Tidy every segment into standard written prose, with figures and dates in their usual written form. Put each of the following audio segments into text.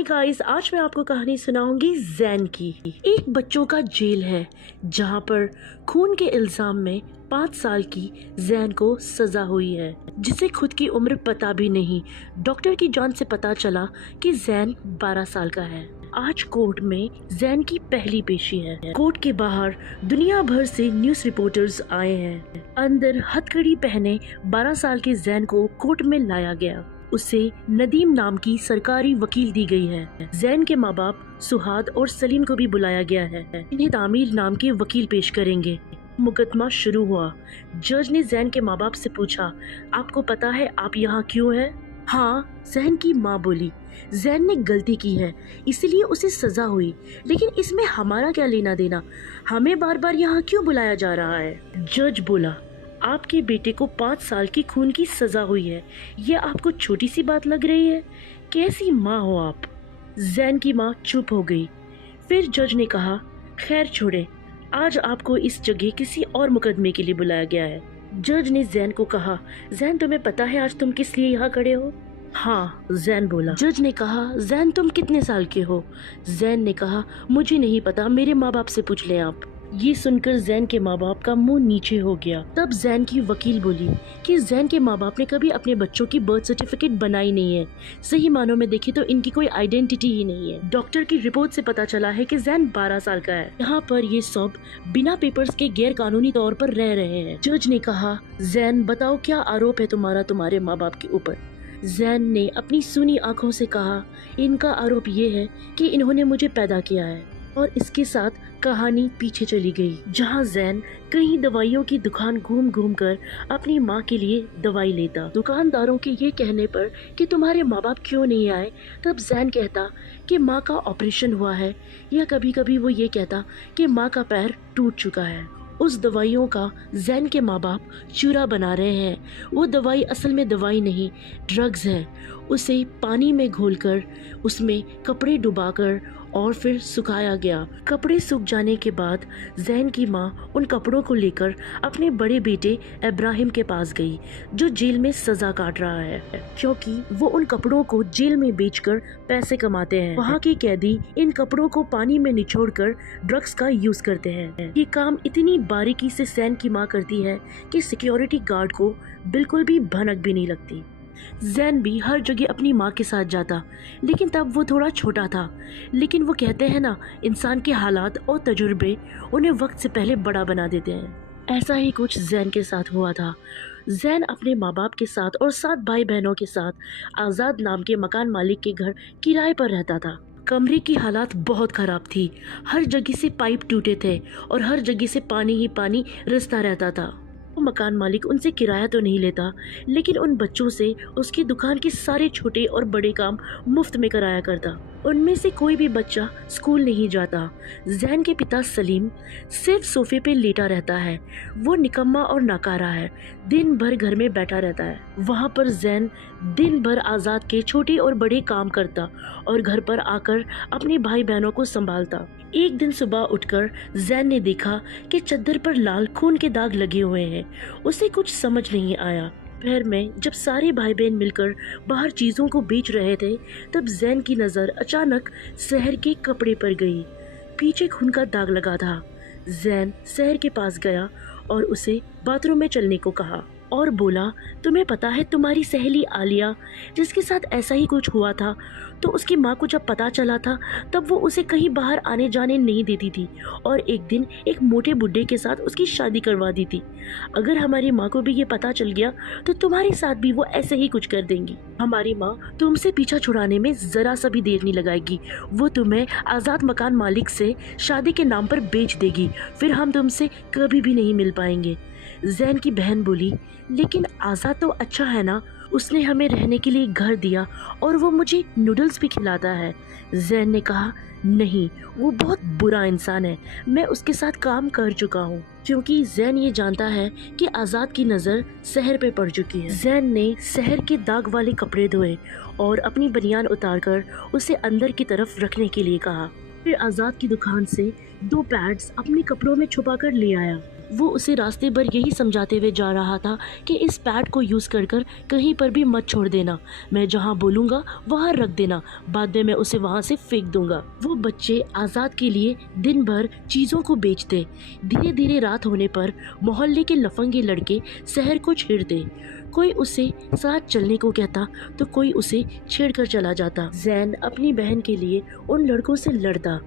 Hi guys, आज मैं आपको कहानी सुनाऊंगी जैन की। एक बच्चों का जेल है जहां पर खून के इल्जाम में 5 साल की जैन को सजा हुई है, जिसे खुद की उम्र पता भी नहीं। डॉक्टर की जांच से पता चला कि जैन 12 साल का है। आज कोर्ट में जैन की पहली पेशी है। कोर्ट के बाहर दुनिया भर से न्यूज रिपोर्टर्स आए हैं। अंदर हथकड़ी पहने 12 साल के जैन को कोर्ट में लाया गया। उसे नदीम नाम की सरकारी वकील दी गई है। जैन के माँ बाप सुहाद और सलीम को भी बुलाया गया है। इन्हें तामीर नाम के वकील पेश करेंगे। मुकदमा शुरू हुआ। जज ने जैन के माँ बाप से पूछा, आपको पता है आप यहाँ क्यों हैं? हाँ, जैन की माँ बोली। जैन ने गलती की है, इसलिए उसे सजा हुई, लेकिन इसमें हमारा क्या लेना देना? हमें बार बार यहाँ क्यों बुलाया जा रहा है? जज बोला, आपके बेटे को 5 साल की खून की सजा हुई है। ये आपको छोटी सी बात लग रही है? कैसी माँ हो आप? जैन की माँ चुप हो गई। फिर जज ने कहा, खैर छोड़े, आज आपको इस जगह किसी और मुकदमे के लिए बुलाया गया है। जज ने जैन को कहा, जैन तुम्हें पता है आज तुम किस लिए यहाँ खड़े हो? हाँ, जैन बोला। जज ने कहा, जैन तुम कितने साल के हो? जैन ने कहा, मुझे नहीं पता, मेरे माँ बाप से पूछ लें आप। ये सुनकर जैन के माँ बाप का मुंह नीचे हो गया। तब जैन की वकील बोली कि जैन के माँ बाप ने कभी अपने बच्चों की बर्थ सर्टिफिकेट बनाई नहीं है। सही मानों में देखे तो इनकी कोई आइडेंटिटी ही नहीं है। डॉक्टर की रिपोर्ट से पता चला है कि जैन 12 साल का है। यहाँ पर ये सब बिना पेपर्स के गैर कानूनी तौर पर रह रहे हैं। जज ने कहा, जैन बताओ क्या आरोप है तुम्हारे माँ बाप के ऊपर? जैन ने अपनी सुनी आंखों से कहा, इनका आरोप ये है कि इन्होंने मुझे पैदा किया है। और इसके साथ कहानी पीछे चली गई, जहां जैन कई दवाइयों की दुकान घूम घूम कर अपनी माँ के लिए दवाई लेता। दुकानदारों के ये कहने पर कि तुम्हारे माँ बाप क्यों नहीं आए, तब जैन कहता कि माँ का ऑपरेशन हुआ है, या कभी कभी वो ये कहता कि माँ का पैर टूट चुका है। उस दवाइयों का जैन के माँ बाप चूरा बना रहे हैं। वो दवाई असल में दवाई नहीं, ड्रग्स है। उसे पानी में घोलकर उसमें कपड़े डुबाकर और फिर सुखाया गया। कपड़े सूख जाने के बाद जैन की माँ उन कपड़ों को लेकर अपने बड़े बेटे इब्राहिम के पास गई, जो जेल में सजा काट रहा है, क्योंकि वो उन कपड़ों को जेल में बेचकर पैसे कमाते हैं। वहाँ के कैदी इन कपड़ों को पानी में निचोड़कर ड्रग्स का यूज करते हैं। ये काम इतनी बारीकी से जैन की माँ करती है कि सिक्योरिटी गार्ड को बिल्कुल भी भनक भी नहीं लगती। जैन भी हर जगह अपनी माँ के साथ जाता, लेकिन तब वो थोड़ा छोटा था। लेकिन वो कहते हैं ना, इंसान के हालात और तजुर्बे उन्हें वक्त से पहले बड़ा बना देते हैं। ऐसा ही कुछ जैन के साथ हुआ था। जैन अपने माँ बाप के साथ और 7 भाई बहनों के साथ आज़ाद नाम के मकान मालिक के घर किराए पर रहता था। कमरे की हालात बहुत खराब थी। हर जगह से पाइप टूटे थे और हर जगह से पानी ही पानी रिसता रहता था। मकान मालिक उनसे किराया तो नहीं लेता, लेकिन उन बच्चों से उसकी दुकान के सारे छोटे और बड़े काम मुफ्त में कराया करता। उनमें से कोई भी बच्चा स्कूल नहीं जाता। जैन के पिता सलीम सिर्फ सोफे पे लेटा रहता है। वो निकम्मा और नाकारा है, दिन भर घर में बैठा रहता है। वहाँ पर जैन दिन भर आज़ाद के छोटे और बड़े काम करता और घर पर आकर अपने भाई बहनों को संभालता। एक दिन सुबह उठकर जैन ने देखा कि चद्दर पर लाल खून के दाग लगे हुए हैं। उसे कुछ समझ नहीं आया। दोपहर में जब सारे भाई बहन मिलकर बाहर चीजों को बेच रहे थे, तब जैन की नजर अचानक शहर के कपड़े पर गई। पीछे खून का दाग लगा था। जैन शहर के पास गया और उसे बाथरूम में चलने को कहा और बोला, तुम्हें पता है तुम्हारी सहेली आलिया, जिसके साथ ऐसा ही कुछ हुआ था, तो उसकी माँ को जब पता चला था तब वो उसे कहीं बाहर आने जाने नहीं देती थी और एक दिन एक मोटे बुड्ढे के साथ उसकी शादी करवा दी थी। अगर हमारी माँ को भी ये पता चल गया तो तुम्हारे साथ भी वो ऐसे ही कुछ कर देंगी। हमारी माँ तुमसे पीछा छुड़ाने में जरा सा भी देर नहीं लगाएगी। वो तुम्हें आज़ाद मकान मालिक से शादी के नाम पर बेच देगी, फिर हम तुमसे कभी भी नहीं मिल पाएंगे। जैन की बहन बोली, लेकिन आज़ाद तो अच्छा है ना, उसने हमें रहने के लिए घर दिया और वो मुझे नूडल्स भी खिलाता है। जैन ने कहा, नहीं, वो बहुत बुरा इंसान है, मैं उसके साथ काम कर चुका हूँ। क्योंकि जैन ये जानता है कि आज़ाद की नज़र शहर पे पड़ चुकी है। जैन ने शहर के दाग वाले कपड़े धोए और अपनी बनियान उतारकर उसे अंदर की तरफ रखने के लिए कहा। फिर आज़ाद की दुकान से 2 पैड्स अपने कपड़ों में छुपा कर ले आया। वो उसे रास्ते भर यही समझाते हुए जा रहा था कि इस पैड को यूज़ कर कर कहीं पर भी मत छोड़ देना, मैं जहाँ बोलूँगा वहाँ रख देना, बाद में मैं उसे वहाँ से फेंक दूंगा। वो बच्चे आज़ाद के लिए दिन भर चीज़ों को बेचते। धीरे धीरे रात होने पर मोहल्ले के लफंगे लड़के शहर को छेड़ते। कोई उसे साथ चलने को कहता तो कोई उसे छेड़कर चला जाता। जैन अपनी बहन के लिए उन लड़कों से लड़ता,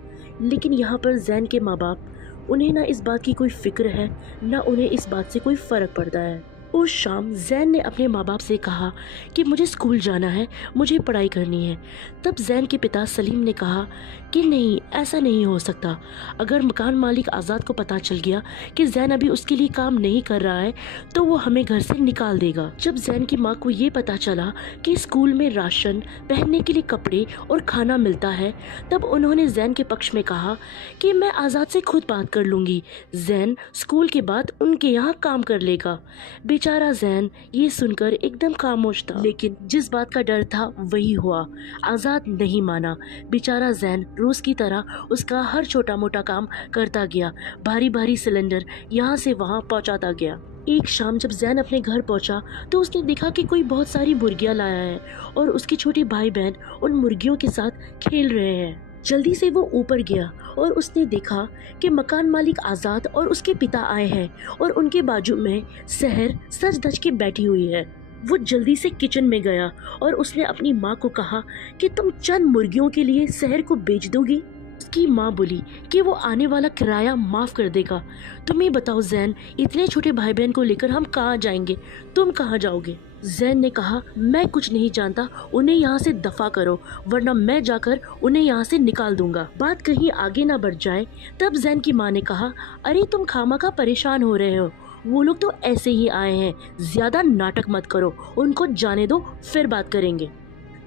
लेकिन यहाँ पर जैन के माँ बाप, उन्हें ना इस बात की कोई फिक्र है, ना उन्हें इस बात से कोई फ़र्क पड़ता है। उस शाम जैन ने अपने माँ बाप से कहा कि मुझे स्कूल जाना है, मुझे पढ़ाई करनी है। तब जैन के पिता सलीम ने कहा कि नहीं, ऐसा नहीं हो सकता। अगर मकान मालिक आज़ाद को पता चल गया कि जैन अभी उसके लिए काम नहीं कर रहा है तो वो हमें घर से निकाल देगा। जब जैन की माँ को ये पता चला कि स्कूल में राशन, पहनने के लिए कपड़े और खाना मिलता है, तब उन्होंने जैन के पक्ष में कहा कि मैं आज़ाद से खुद बात कर लूँगी, जैन स्कूल के बाद उनके यहाँ काम कर लेगा। बेचारा जैन ये सुनकर एकदम खामोश था, लेकिन जिस बात का डर था वही हुआ। आज़ाद नहीं माना। बेचारा जैन रोज की तरह उसका हर छोटा मोटा काम करता गया, भारी भारी सिलेंडर यहाँ से वहाँ पहुँचाता गया। एक शाम जब जैन अपने घर पहुंचा तो उसने देखा कि कोई बहुत सारी मुर्गियां लाया है और उसके छोटे भाई बहन उन मुर्गियों के साथ खेल रहे हैं। जल्दी से वो ऊपर गया और उसने देखा कि मकान मालिक आज़ाद और उसके पिता आए हैं और उनके बाजू में सहर सज धज के बैठी हुई है। वो जल्दी से किचन में गया और उसने अपनी माँ को कहा कि तुम चंद मुर्गियों के लिए सहर को बेच दोगी। उसकी माँ बोली कि वो आने वाला किराया माफ़ कर देगा। तुम ही बताओ जैन, इतने छोटे भाई बहन को लेकर हम कहाँ जाएंगे, तुम कहाँ जाओगे? जैन ने कहा मैं कुछ नहीं जानता, उन्हें यहाँ से दफा करो वरना मैं जाकर उन्हें यहाँ से निकाल दूंगा। बात कहीं आगे ना बढ़ जाए तब जैन की माँ ने कहा अरे तुम खामखा परेशान हो रहे हो, वो लोग तो ऐसे ही आए हैं, ज्यादा नाटक मत करो, उनको जाने दो फिर बात करेंगे।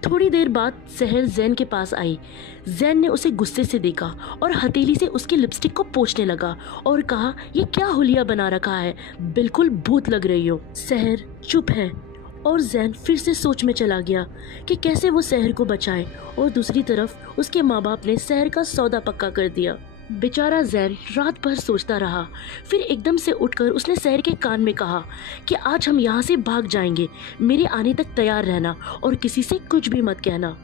थोड़ी देर बाद सहर जैन के पास आई। जैन ने उसे गुस्से से देखा और हथेली से उसकी लिपस्टिक को पोंछने लगा और कहा ये क्या हुलिया बना रखा है, बिल्कुल भूत लग रही हो। सहर चुप है और जैन फिर से सोच में चला गया कि कैसे वो सहर को बचाए और दूसरी तरफ उसके माँ बाप ने सहर का सौदा पक्का कर दिया। बेचारा जैन रात भर सोचता रहा, फिर एकदम से उठकर उसने सहर के कान में कहा कि आज हम यहाँ से भाग जाएंगे, मेरे आने तक तैयार रहना और किसी से कुछ भी मत कहना।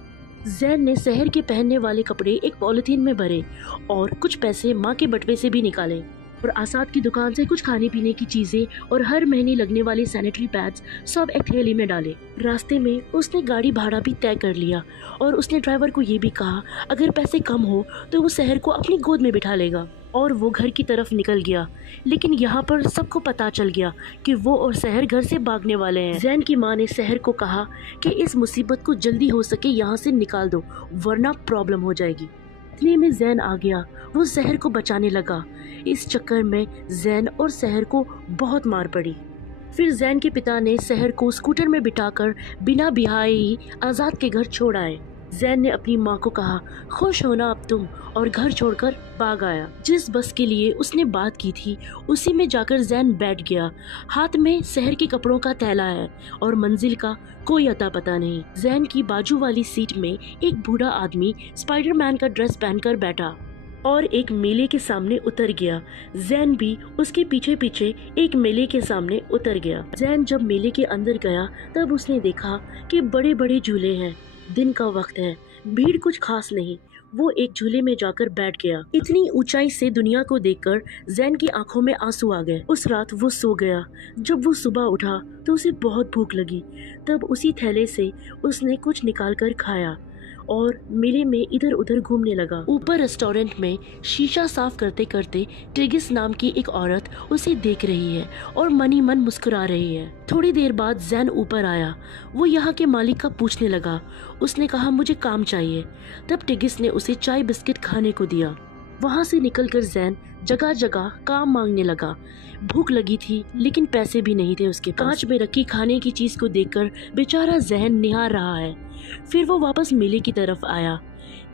जैन ने सहर के पहनने वाले कपड़े एक पॉलिथीन में भरे और कुछ पैसे माँ के बटवे से भी निकाले और आज़ाद की दुकान से कुछ खाने पीने की चीजें और हर महीने लगने वाले सैनिटरी पैड्स सब एक थैली में डाले। रास्ते में उसने गाड़ी भाड़ा भी तय कर लिया और उसने ड्राइवर को ये भी कहा अगर पैसे कम हो तो वो सहर को अपनी गोद में बिठा लेगा। और वो घर की तरफ निकल गया, लेकिन यहाँ पर सबको पता चल गया कि वो और सहर घर से भागने वाले हैं। जैन की माँ ने सहर को कहा कि इस मुसीबत को जल्दी हो सके यहाँ से निकाल दो वरना प्रॉब्लम हो जाएगी। इतने में जैन आ गया, वो सहर को बचाने लगा। इस चक्कर में जैन और सहर को बहुत मार पड़ी। फिर जैन के पिता ने सहर को स्कूटर में बिठाकर बिना बिहाए ही आज़ाद के घर छोड़ आए। जैन ने अपनी माँ को कहा खुश होना अब तुम, और घर छोड़कर भाग आया। जिस बस के लिए उसने बात की थी उसी में जाकर जैन बैठ गया। हाथ में सहर के कपड़ों का थैला है और मंजिल का कोई अता पता नहीं। जैन की बाजू वाली सीट में एक बूढ़ा आदमी स्पाइडरमैन का ड्रेस पहनकर बैठा और एक मेले के सामने उतर गया। जैन भी उसके पीछे पीछे एक मेले के सामने उतर गया। जैन जब मेले के अंदर गया तब उसने देखा कि बड़े बड़े झूले हैं, दिन का वक्त है, भीड़ कुछ खास नहीं। वो एक झूले में जाकर बैठ गया। इतनी ऊंचाई से दुनिया को देखकर जैन की आंखों में आंसू आ गए। उस रात वो सो गया। जब वो सुबह उठा तो उसे बहुत भूख लगी। तब उसी थैले से उसने कुछ निकाल कर खाया और मेले में इधर उधर घूमने लगा। ऊपर रेस्टोरेंट में शीशा साफ करते करते टिगिस नाम की एक औरत उसे देख रही है और मन ही मन मुस्कुरा रही है। थोड़ी देर बाद जैन ऊपर आया। वो यहाँ के मालिक का पूछने लगा। उसने कहा मुझे काम चाहिए। तब टिगिस ने उसे चाय बिस्किट खाने को दिया। वहाँ से निकलकर जैन जगह जगह काम मांगने लगा। भूख लगी थी लेकिन पैसे भी नहीं थे उसके पास। कांच में रखी खाने की चीज को देखकर बेचारा जैन निहार रहा है। फिर वो वापस मेले की तरफ आया।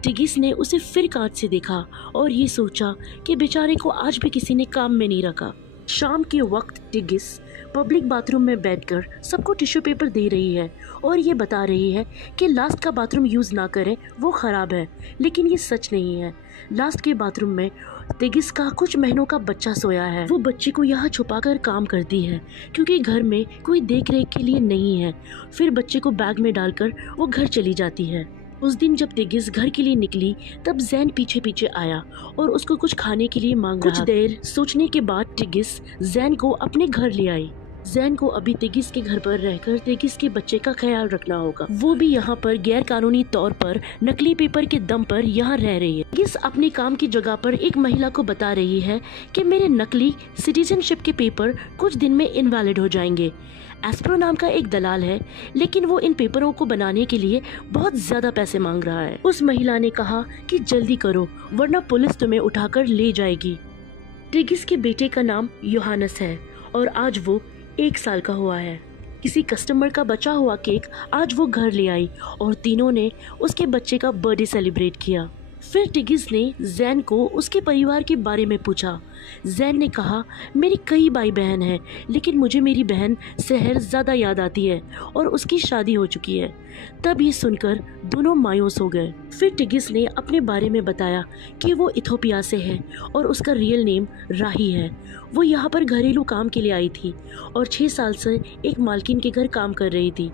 टिगिस ने उसे फिर कांच से देखा और ये सोचा कि बेचारे को आज भी किसी ने काम में नहीं रखा। शाम के वक्त टिगिस पब्लिक बाथरूम में बैठकर सबको टिश्यू पेपर दे रही है और ये बता रही है कि लास्ट का बाथरूम यूज़ ना करें, वो ख़राब है। लेकिन ये सच नहीं है। लास्ट के बाथरूम में तिगिस का कुछ महीनों का बच्चा सोया है। वो बच्चे को यहाँ छुपाकर काम करती है क्योंकि घर में कोई देख रेख के लिए नहीं है। फिर बच्चे को बैग में डालकर वो घर चली जाती है। उस दिन जब तिगिस घर के लिए निकली तब जैन पीछे पीछे आया और उसको कुछ खाने के लिए मांग रहा। कुछ देर सोचने के बाद तिगिस जैन को अपने घर ले आई। जैन को अभी तिगिस के घर पर रहकर तिगिस के बच्चे का ख्याल रखना होगा। वो भी यहाँ पर गैर कानूनी तौर पर नकली पेपर के दम पर यहाँ रह रही है। तिगिस अपने काम की जगह पर एक महिला को बता रही है कि मेरे नकली सिटीजनशिप के पेपर कुछ दिन में इनवैलिड हो जाएंगे। एस्प्रो नाम का एक दलाल है, लेकिन वो इन पेपरों को बनाने के लिए बहुत ज्यादा पैसे मांग रहा है। उस महिला ने कहा कि जल्दी करो वरना पुलिस तुम्हें उठाकर ले जाएगी। तिगिस के बेटे का नाम योहानस है और आज वो 1 साल का हुआ है। किसी कस्टमर का बचा हुआ केक आज वो घर ले आई और तीनों ने उसके बच्चे का बर्थडे सेलिब्रेट किया। फिर तिगिस ने जैन को उसके परिवार के बारे में पूछा। जैन ने कहा, मेरी कई भाई बहन हैं, लेकिन मुझे मेरी बहन सहर ज़्यादा याद आती है और उसकी शादी हो चुकी है। तब ये सुनकर दोनों मायूस हो गए। फिर तिगिस ने अपने बारे में बताया कि वो इथोपिया से है और उसका रियल नेम राही है। वो यहाँ पर घरेलू काम के लिए आई थी और 6 साल से एक मालकिन के घर काम कर रही थी।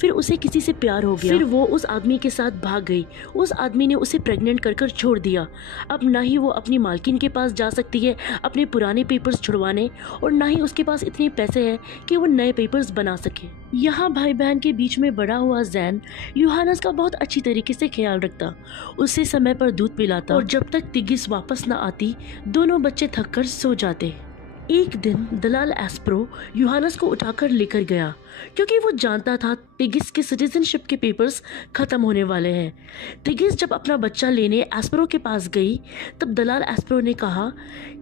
फिर उसे किसी से प्यार हो गया। फिर वो उस आदमी के साथ भाग गई। उस आदमी ने उसे प्रेग्नेंट कर छोड़ दिया। अब ना ही वो अपनी मालकिन के पास जा सकती है अपने पुराने पेपर्स छुड़वाने और ना ही उसके पास इतने पैसे हैं कि वो नए पेपर्स बना सके। यहाँ भाई बहन के बीच में बड़ा हुआ जैन योहानस का बहुत अच्छी तरीके से ख्याल रखता, उसे समय पर दूध पिलाता और जब तक तिगिस वापस न आती दोनों बच्चे थक कर सो जाते। एक दिन दलाल एस्प्रो योहानस को उठाकर लेकर गया क्योंकि वो जानता था तिगिस के सिटीजनशिप के पेपर्स खत्म होने वाले हैं। तिगिस जब अपना बच्चा लेने एस्प्रो के पास गई तब दलाल एस्प्रो ने कहा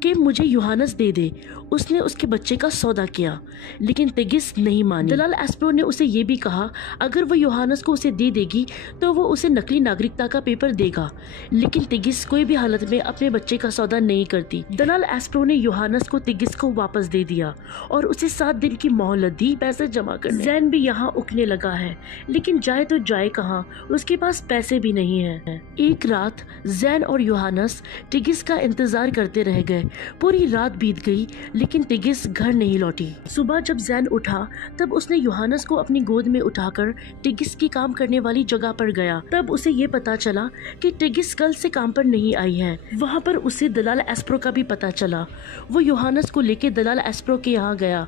कि मुझे योहानस दे दे। उसने उसके बच्चे का सौदा किया लेकिन तिगिस नहीं मानी। दलाल एस्प्रो ने उसे ये भी कहा अगर वो योहानस को उसे दे देगी तो वो उसे नकली नागरिकता का पेपर देगा, लेकिन तिगिस कोई भी हालत में अपने बच्चे का सौदा नहीं करती। दलाल एस्प्रो ने योहानस को तिगिस को वापस दे दिया और उसे 7 दिन की मोहलत दी पैसे जमा करने। जैन भी यहाँ उकने लगा है, लेकिन जाए तो जाए कहाँ, उसके पास पैसे भी नहीं है। एक रात जैन और योहानस तिगिस का इंतजार करते रह गए। पूरी रात बीत गई लेकिन तिगिस घर नहीं लौटी। सुबह जब जैन उठा तब उसने योहानस को अपनी गोद में उठाकर तिगिस की काम करने वाली जगह पर गया। तब उसे ये पता चला कि तिगिस कल से काम पर नहीं आई है। वहाँ पर उसे दलाल एस्प्रो का भी पता चला। वो योहानस को लेके दलाल एस्प्रो के यहाँ गया।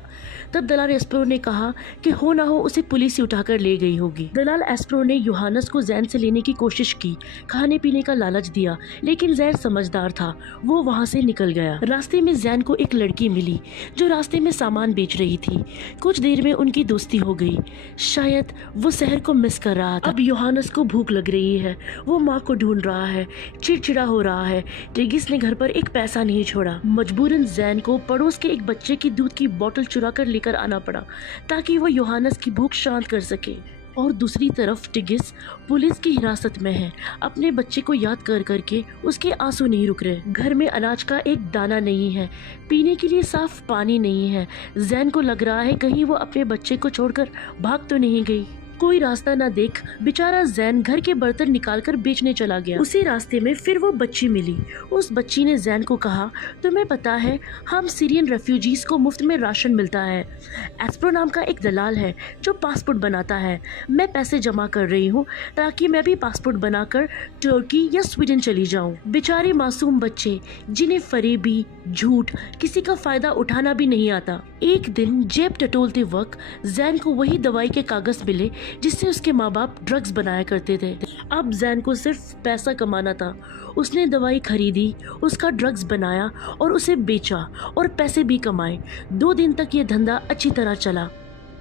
तब दलाल एस्प्रो ने कहा कि हो ना हो उसे पुलिस ही उठाकर ले गई होगी। दलाल एस्प्रो ने योहानस को जैन से लेने की कोशिश की, खाने पीने का लालच दिया, लेकिन जैन समझदार था, वो वहाँ से निकल गया। रास्ते में जैन को एक लड़की मिली जो रास्ते में सामान बेच रही थी। कुछ देर में उनकी दोस्ती हो गई। शायद वो शहर को मिस कर रहा था। अब योहानस को भूख लग रही है, वो माँ को ढूंढ रहा है, चिड़चिड़ा हो रहा है। तिगिस ने घर पर एक पैसा नहीं छोड़ा। मजबूरन जैन को पड़ोस के एक बच्चे की दूध की बोतल चुरा कर लेकर आना पड़ा ताकि वो योहानस की भूख शांत कर सके। और दूसरी तरफ तिगिस पुलिस की हिरासत में है। अपने बच्चे को याद कर करके उसके आंसू नहीं रुक रहे। घर में अनाज का एक दाना नहीं है, पीने के लिए साफ पानी नहीं है। जैन को लग रहा है कहीं वो अपने बच्चे को छोड़कर भाग तो नहीं गई। कोई रास्ता न देख बेचारा जैन घर के बर्तन निकालकर बेचने चला गया। उसी रास्ते में फिर वो बच्ची मिली। उस बच्ची ने जैन को कहा, तुम्हें पता है हम सीरियन रेफ्यूजीज को मुफ्त में राशन मिलता है। एस्प्रो नाम का एक दलाल है जो पासपोर्ट बनाता है। मैं पैसे जमा कर रही हूँ ताकि मैं भी पासपोर्ट बनाकर तुर्की या स्वीडन चली जाऊँ। बेचारे मासूम बच्चे जिन्हें फरेबी, झूठ, किसी का फायदा उठाना भी नहीं आता। एक दिन जेब टटोलते वक्त जैन को वही दवाई के कागज मिले जिससे उसके माँ बाप ड्रग्स बनाया करते थे। अब जैन को सिर्फ पैसा कमाना था। उसने दवाई खरीदी, उसका ड्रग्स बनाया और उसे बेचा और पैसे भी कमाए। 2 दिन तक ये धंधा अच्छी तरह चला।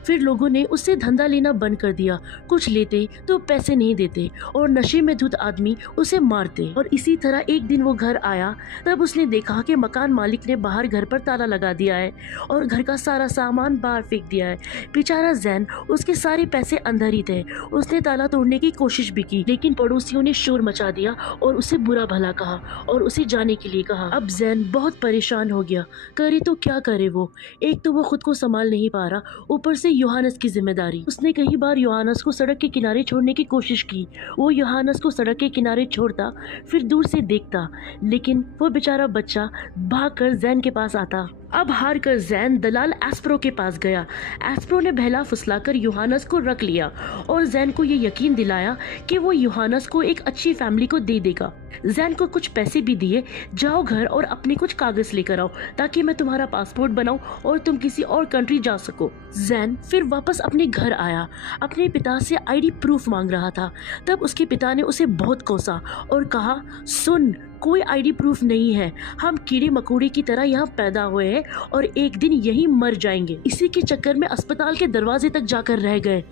फिर लोगों ने उससे धंधा लेना बंद कर दिया। कुछ लेते तो पैसे नहीं देते और नशे में धुत आदमी उसे मारते। और इसी तरह एक दिन वो घर आया तब उसने देखा कि मकान मालिक ने बाहर घर पर ताला लगा दिया है और घर का सारा सामान बाहर फेंक दिया है। बेचारा जैन, उसके सारे पैसे अंदर ही थे। उसने ताला तोड़ने की कोशिश भी की, लेकिन पड़ोसियों ने शोर मचा दिया और उसे बुरा भला कहा और उसे जाने के लिए कहा। अब जैन बहुत परेशान हो गया, करे तो क्या करे। वो एक तो वो खुद को संभाल नहीं पा रहा, ऊपर से योहानस की जिम्मेदारी। उसने कई बार योहानस को सड़क के किनारे छोड़ने की कोशिश की। वो योहानस को सड़क के किनारे छोड़ता, फिर दूर से देखता, लेकिन वो बेचारा बच्चा भागकर जैन के पास आता। अब हार कर जैन दलाल एस्प्रो के पास गया। एस्प्रो ने बहला फुसलाकर योहानस को रख लिया और जैन को ये यकीन दिलाया कि वो योहानस को एक अच्छी फैमिली को दे देगा। जैन को कुछ पैसे भी दिए, जाओ घर और अपने कुछ कागज लेकर आओ ताकि मैं तुम्हारा पासपोर्ट बनाऊं और तुम किसी और कंट्री जा सको। जैन फिर वापस अपने घर आया, अपने पिता से आईडी प्रूफ मांग रहा था। तब उसके पिता ने उसे बहुत कोसा और कहा, सुन, कोई आईडी प्रूफ नहीं है, हम कीड़े मकोड़े की तरह यहाँ पैदा हुए हैं और एक दिन यहीं मर जाएंगे। इसी के चक्कर में अस्पताल के दरवाजे तक जाकर रह गए।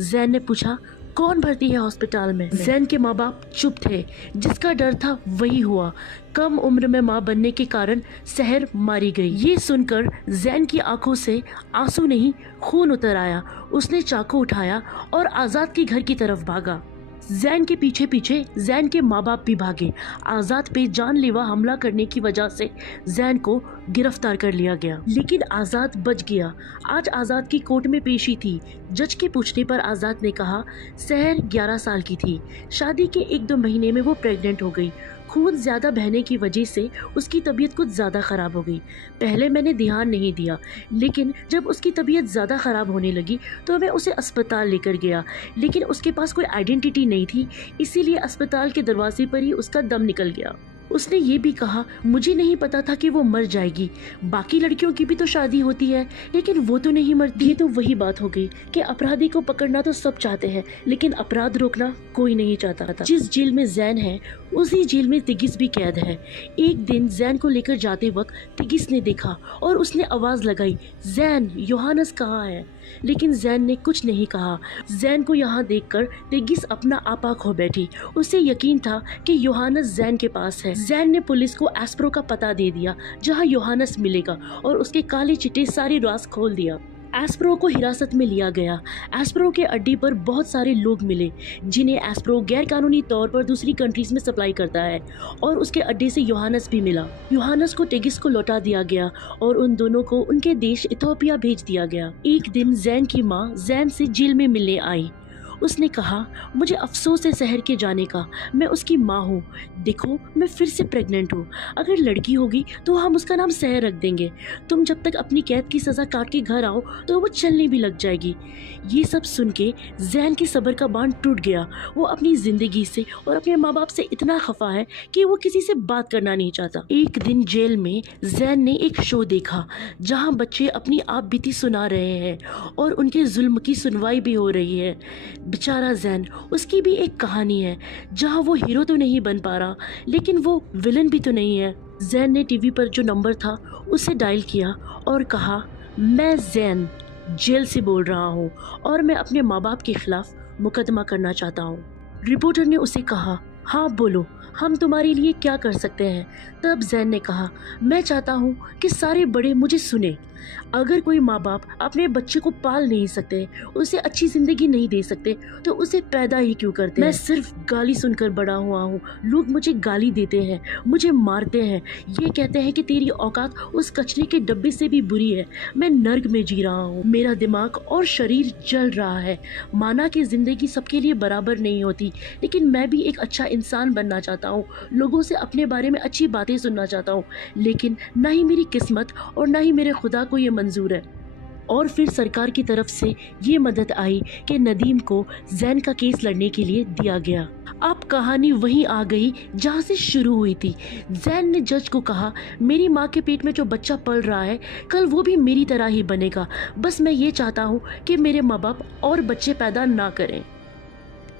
जैन ने पूछा, कौन भर्ती है हॉस्पिटल में? जैन के माँ बाप चुप थे। जिसका डर था वही हुआ। कम उम्र में माँ बनने के कारण सहर मारी गई। ये सुनकर जैन की आंखों से आंसू नहीं, खून उतर आया। उसने चाकू उठाया और आजाद के घर की तरफ भागा। जैन के पीछे पीछे जैन के माँ बाप भी भागे। आजाद पे जानलेवा हमला करने की वजह से जैन को गिरफ्तार कर लिया गया, लेकिन आजाद बच गया। आज आजाद की कोर्ट में पेशी थी। जज के पूछने पर आजाद ने कहा, सहर 11 साल की थी। शादी के 1-2 महीने में वो प्रेग्नेंट हो गई। खून ज्यादा बहने की वजह से उसकी तबीयत कुछ ज्यादा खराब हो गई। पहले मैंने ध्यान नहीं दिया, लेकिन जब उसकी तबीयत ज्यादा खराब होने लगी तो मैं उसे अस्पताल लेकर गया, लेकिन उसके पास कोई आइडेंटिटी नहीं थी, इसीलिए अस्पताल के दरवाजे पर ही उसका दम निकल गया। उसने ये भी कहा, मुझे नहीं पता था कि वो मर जाएगी। बाकी लड़कियों की भी तो शादी होती है, लेकिन वो तो नहीं मरती। ये तो वही बात हो गई कि अपराधी को पकड़ना तो सब चाहते हैं, लेकिन अपराध रोकना कोई नहीं चाहता था। जिस जेल में जैन है उसी जेल में तिगिस भी कैद है। एक दिन जैन को लेकर जाते वक्त तिगिस ने देखा और उसने आवाज लगाई, जैन, योहानस कहाँ है? लेकिन जैन ने कुछ नहीं कहा। जैन को यहाँ देखकर तिगिस अपना आपा खो बैठी। उसे यकीन था कि योहानस जैन के पास है। जैन ने पुलिस को एस्प्रो का पता दे दिया जहाँ योहानस मिलेगा और उसके काले चिट्टे सारी राज खोल दिया। एस्प्रो को हिरासत में लिया गया। एस्प्रो के अड्डे पर बहुत सारे लोग मिले जिन्हें एस्प्रो गैर कानूनी तौर पर दूसरी कंट्रीज में सप्लाई करता है, और उसके अड्डे से योहानस भी मिला। योहानस को टिगिस को लौटा दिया गया और उन दोनों को उनके देश इथोपिया भेज दिया गया। एक दिन जैन की माँ जैन से जेल में मिलने आई। उसने कहा, मुझे अफसोस है शहर के जाने का, मैं उसकी माँ हूँ। देखो, मैं फिर से प्रेग्नेंट हूँ। अगर लड़की होगी तो हम उसका नाम सहर रख देंगे। तुम जब तक अपनी कैद की सज़ा काट के घर आओ तो वो चलने भी लग जाएगी। ये सब सुन के जैन के सब्र का बांध टूट गया। वो अपनी ज़िंदगी से और अपने माँ बाप से इतना खफा है कि वो किसी से बात करना नहीं चाहता। एक दिन जेल में जैन ने एक शो देखा जहाँ बच्चे अपनी आप बीती सुना रहे हैं और उनके जुल्म की सुनवाई भी हो रही है। बेचारा जैन, उसकी भी एक कहानी है जहाँ वो हीरो तो नहीं बन पा रहा, लेकिन वो विलन भी तो नहीं है। जैन ने टीवी पर जो नंबर था उसे डायल किया और कहा, मैं जैन जेल से बोल रहा हूँ और मैं अपने माँ बाप के खिलाफ मुकदमा करना चाहता हूँ। रिपोर्टर ने उसे कहा, हाँ बोलो, हम तुम्हारे लिए क्या कर सकते हैं? तब जैन ने कहा, मैं चाहता हूँ कि सारे बड़े मुझे सुने। अगर कोई माँ बाप अपने बच्चे को पाल नहीं सकते, उसे अच्छी जिंदगी नहीं दे सकते, तो उसे पैदा ही क्यों करते हैं? मैं सिर्फ गाली सुनकर बड़ा हुआ हूँ। लोग मुझे गाली देते हैं, मुझे मारते हैं, ये कहते हैं कि तेरी औकात उस कचरे के डब्बे से भी बुरी है। मैं नर्क में जी रहा हूँ, मेरा दिमाग और शरीर जल रहा है। माना कि जिंदगी सबके लिए बराबर नहीं होती, लेकिन मैं भी एक अच्छा इंसान बनना चाहता हूँ, लोगों से अपने बारे में अच्छी बातें सुनना चाहता हूँ, लेकिन ना ही मेरी किस्मत और ना ही मेरे खुदा को ये मंजूर है। और फिर सरकार की तरफ से ये मदद आई कि नदीम को जैन का केस लड़ने के लिए दिया गया। अब कहानी वहीं आ गई जहां से शुरू हुई थी। जैन ने जज को कहा, मेरी माँ के पेट में जो बच्चा पल रहा है, कल वो भी मेरी तरह ही बनेगा। बस मैं ये चाहता हूँ कि मेरे माँ बाप और बच्चे पैदा ना करें।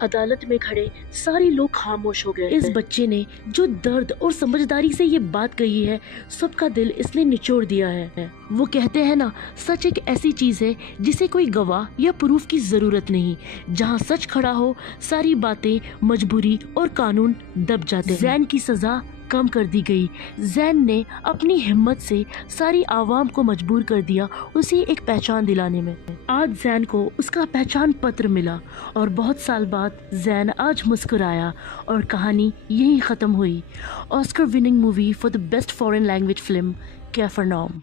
अदालत में खड़े सारे लोग खामोश हो गए। इस बच्चे ने जो दर्द और समझदारी से ये बात कही है, सबका दिल इसने निचोड़ दिया है। वो कहते हैं ना, सच एक ऐसी चीज है जिसे कोई गवाह या प्रूफ की जरूरत नहीं। जहाँ सच खड़ा हो, सारी बातें, मजबूरी और कानून दब जाते हैं। जैन की सजा कम कर दी गई। जैन ने अपनी हिम्मत से सारी आवाम को मजबूर कर दिया उसे एक पहचान दिलाने में। आज जैन को उसका पहचान पत्र मिला और बहुत साल बाद जैन आज मुस्कुराया और कहानी यहीं खत्म हुई। Oscar winning movie for the best foreign language film कैफरनाउम।